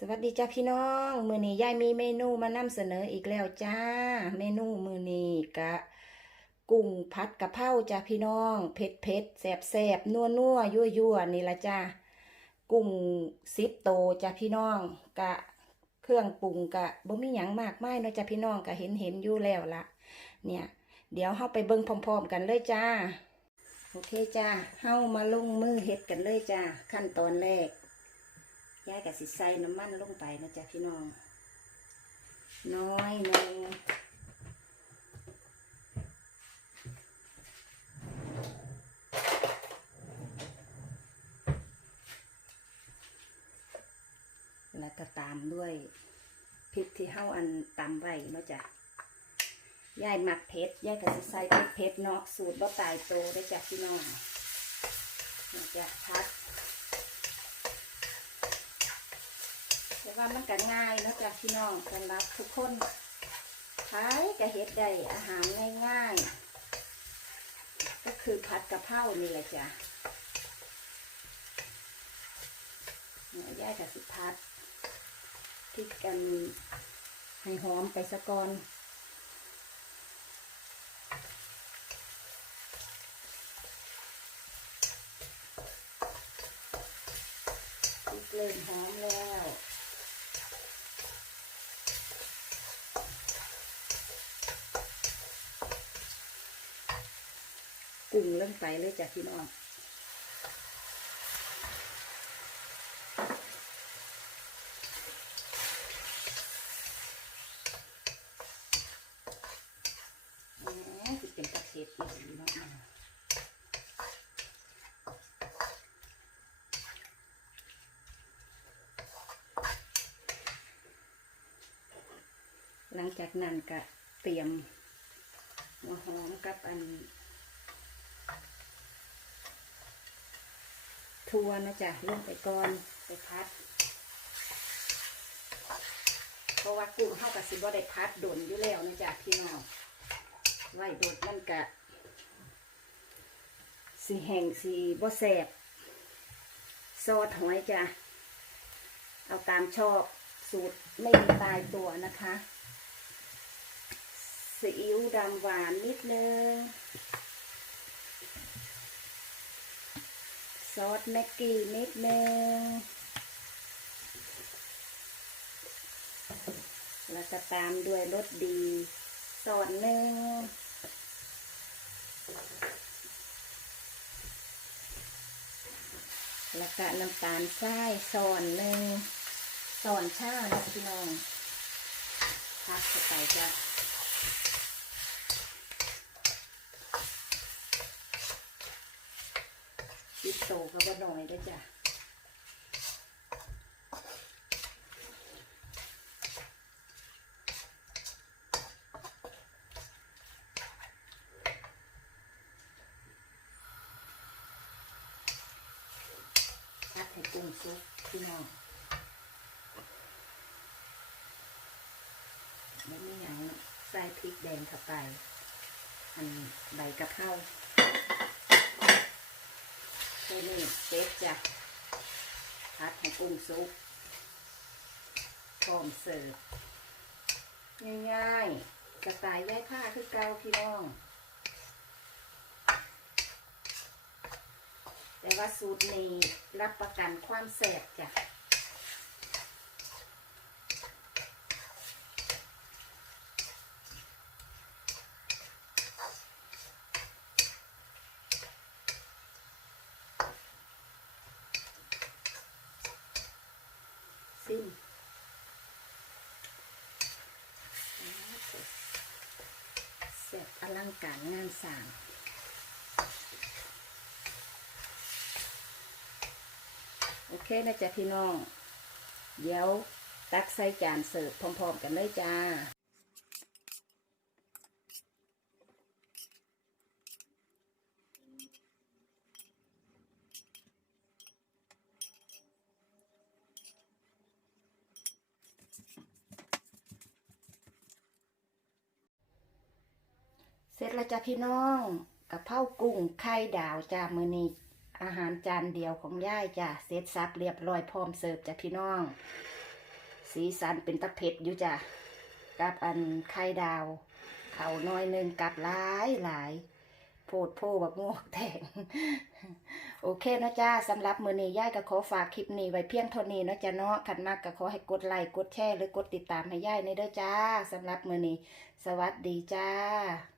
สวัสดีจ้าพี่น้องมือนี้ยายมีเมนูมานำเสนออีกแล้วจ้า เมนูมือนี้กะ กุ้งผัดกะเพราจ้าพี่น้องเผ็ดเผ็ดแสบแสบนัวนัวยั่วยั่วนี่ละจ้ากุ้งซิปโตจ้าพี่น้องกะเครื่องปรุงกะบ่มีหยังมากไมายเนาะจ้าพี่น้องกะเห็นเห็นอยู่แล้วละเนี่ย เดี๋ยวเฮาไปเบิ่งพร้อม ๆ กันเลยจ้าโอเคจ้าเฮามาลงมือเฮ็ดกันเลยจ้าขั้นตอนแรก ยายกับสิใส่น้ำมันลงไปนะจ๊ะพี่น้อง น้อยหนึ่งแล้วก็ตามด้วยพริกที่เฮาอันตำไว้เนาะจ๊ะยายหมักเผ็ดยายกับสิใส่พริกเผ็ดเนาะสูตรบ่ตายโตได้จ้ะพี่น้องนะจ๊ะพัด แต่ว่ามันก็ง่ายนะจ๊ะพี่น้องสำหรับทุกคนขายก็เฮ็ดได้อาหารง่ายๆ ก็คือผัดกะเพรานี่แหละจ้ะเนี่ยย่ายกับสิพัดพริกกันให้หอมไปสะก่อนพริกเริ่มหอมแล้ว กุ้งเริ่มไปเลยจ้ะพี่น้องแหมสิเป็นตะเข็บอีกนาะหลังจากนั้นก็เตรียมหัวหอมกับอัน ทัวนะจ๊ะลงไปก่อนไปพัด เพราะว่ากุ้งเข้ากับสิบ่ได้พัดโดนอยู่แล้วนะจ๊ะพี่น้องไว้โดดมันกะสีแห้งสีบ่แสบซอสหอยจ้ะเอาตามชอบสูตรไม่มีตายตัวนะคะซีอิ๊วดำหวานนิดนึง ซอสแม็กกี้นิดนึง แล้วก็ตามด้วยรสดีซอสหนึ่งแล้วก็น้ำตาลทรายซอนหนึ่งซอนชานะพี่น้องพักไปจ้ะ โตก็บ่น้อยเด้อจ้ะพัดให้กุ้งซุปพี่น้องแล้วมีอย่างใส่พริกแดงเข้าไป อันใบกะเพรา แค่นี้เจ๊จ้ะพัดให้กุ้งซุปพร้อมเสิร์ฟง่ายๆกระต่ายย้ายผ้าคือเกาพี่น้อง แต่ว่าสูตรนี้รับประกันความแสบจ้ะ สิ้นเสร็จอ ลังการงานสร้างโอเคนะจ๊ะพี่น้อง เดี๋ยวตักใส่จานเสิร์ฟพร้อม ๆ กันเลยจ้า เสร็จแล้วจ้ะพี่น้องกะเพรากุ้งไข่ดาวจ้ามือนี้อาหารจานเดียวของย่ายจ้ะเสร็จสับเรียบร้อยพร้อมเสิร์ฟจ้ะพี่น้อง สีสันเป็นตะเผ็ดอยู่จ้ะกับอันไข่ดาว เขาน้อยหนึ่งกับหลายหลายโพดโพแบักงวกแทงโอเคนะจ้าสำหรับมือนี้ย่ายก็ขอฝากคลิปนี้ไว้เพียงเท่านี้นะจ้าเนาะขันมากก็ขอให้กดไลค์กดแชร์หรือกดติดตามให้ย่ายในเด้อจ้าสำหรับมือนี้ สวัสดีจ้า